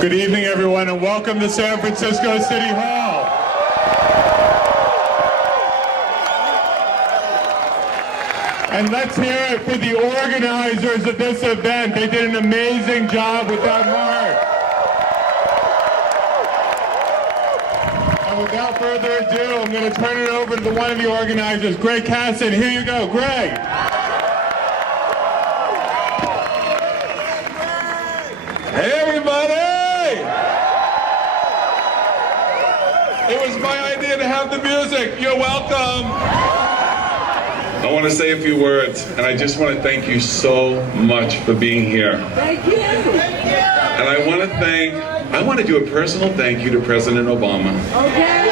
Good evening, everyone, and welcome to San Francisco City Hall. And let's hear it for the organizers of this event. They did an amazing job with that march. And without further ado, I'm going to turn it over to one of the organizers, Gregg Cassin. Here you go, Greg. Hey, everybody! It was my idea to have the music. You're welcome. I want to say a few words, and I just want to thank you so much for being here. Thank you. And I want to do a personal thank you to President Obama. Okay.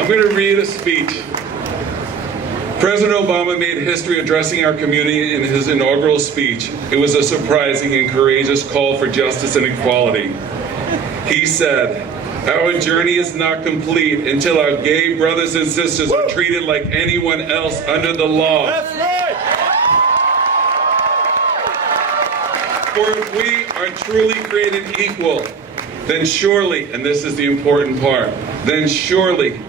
I'm going to read a speech. President Obama made history addressing our community in his inaugural speech. It was a surprising and courageous call for justice and equality. He said, "Our journey is not complete until our gay brothers and sisters are treated like anyone else under the law." That's right. For if we are truly created equal, then surely, and this is the important part, then surely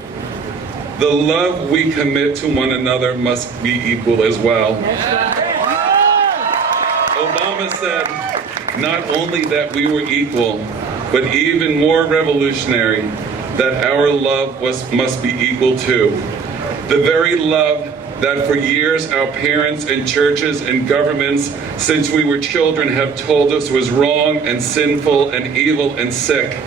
the love we commit to one another must be equal as well. Obama said not only that we were equal, but even more revolutionary, that our love must be equal too. The very love that for years our parents and churches and governments since we were children have told us was wrong and sinful and evil and sick.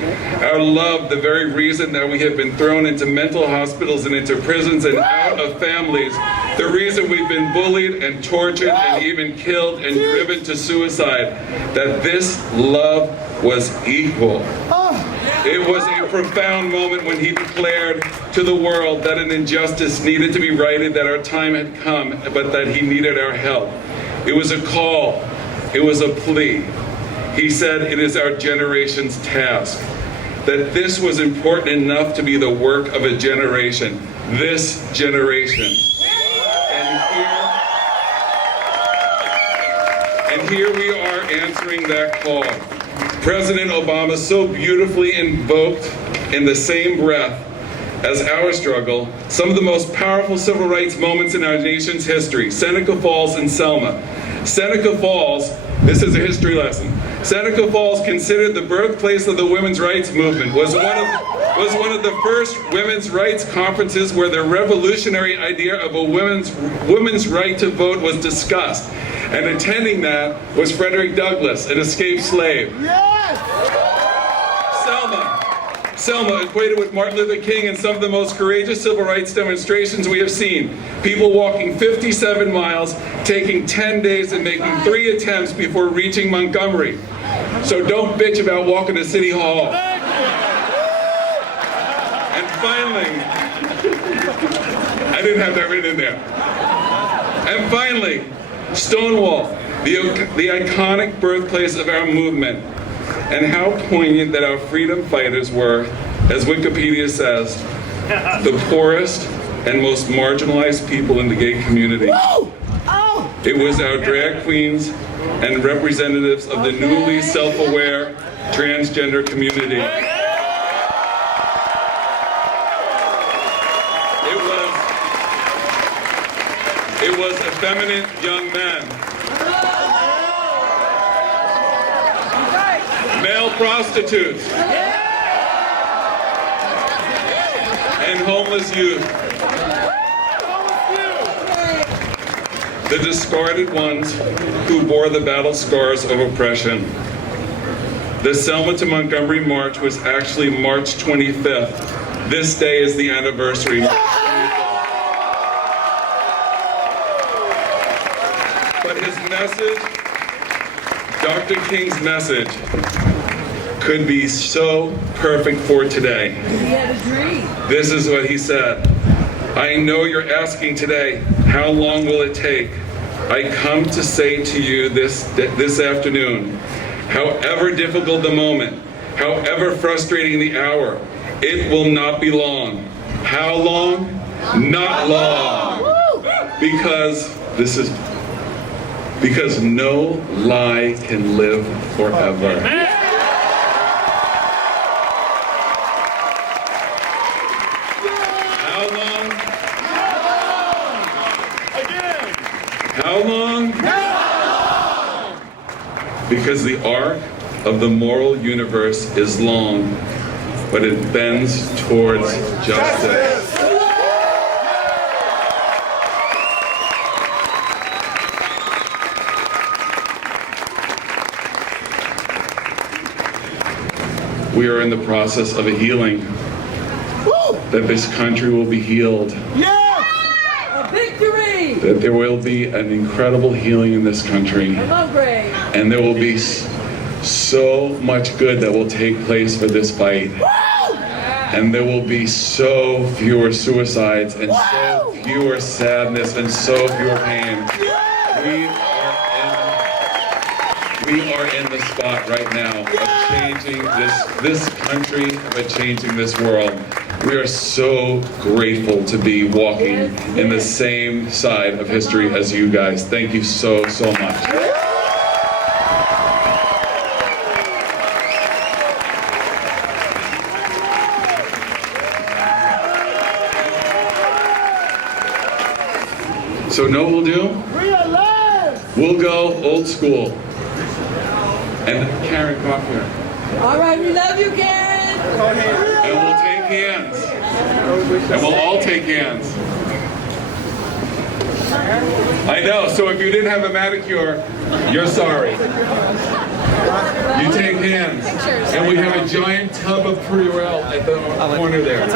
Our love, the very reason that we have been thrown into mental hospitals and into prisons and out of families, the reason we've been bullied and tortured and even killed and driven to suicide, that this love was equal. It was a profound moment when he declared to the world that an injustice needed to be righted, that our time had come, but that he needed our help. It was a call. It was a plea. He said it is our generation's task. That this was important enough to be the work of a generation. This generation. And here we are answering that call. President Obama so beautifully invoked in the same breath as our struggle some of the most powerful civil rights moments in our nation's history. Seneca Falls and Selma. Seneca Falls, this is a history lesson. Seneca Falls, considered the birthplace of the women's rights movement, was one of the first women's rights conferences where the revolutionary idea of a women's right to vote was discussed. And attending that was Frederick Douglass, an escaped slave. Yes! Selma equated with Martin Luther King in some of the most courageous civil rights demonstrations we have seen. People walking 57 miles, taking 10 days and making 3 attempts before reaching Montgomery. So don't bitch about walking to City Hall. And finally, I didn't have that written in there. And finally, Stonewall, the iconic birthplace of our movement. And how poignant that our freedom fighters were, as Wikipedia says, the poorest and most marginalized people in the gay community. It was our drag queens and representatives of the newly self-aware transgender community. It was effeminate young men, male prostitutes, and homeless youth. The discarded ones who bore the battle scars of oppression. The Selma to Montgomery March was actually March 25th. This day is the anniversary. But his message, Dr. King's message, could be so perfect for today. He had a dream. This is what he said. "I know you're asking today, how long will it take? I come to say to you this afternoon, however difficult the moment, however frustrating the hour, it will not be long. How long? Not long. Because this is because no lie can live forever. How long? Again. How long? Because the arc of the moral universe is long, but it bends towards justice. We are in the process of a healing, that this country will be healed, A victory! that there will be an incredible healing in this country, Come on, Gregg. and there will be so much good that will take place for this fight. And there will be so fewer suicides and so fewer sadness and so fewer pain. We are in the spot right now of changing this country, but changing this world. We are so grateful to be walking in the same side of history as you guys. Thank you so much. So know what we'll do? We'll go old school. And Karen, come up here. All right, we love you, Karen. And we'll take hands. And we'll all take hands. I know, so if you didn't have a manicure, you're sorry. You take hands. And we have a giant tub of Purell at the corner there.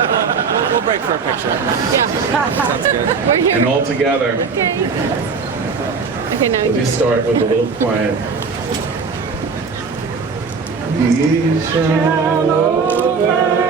We'll break for a picture. Yeah. Sounds good. We're here. And all together. Okay. Okay, now We'll just start with a little quiet. We shall over.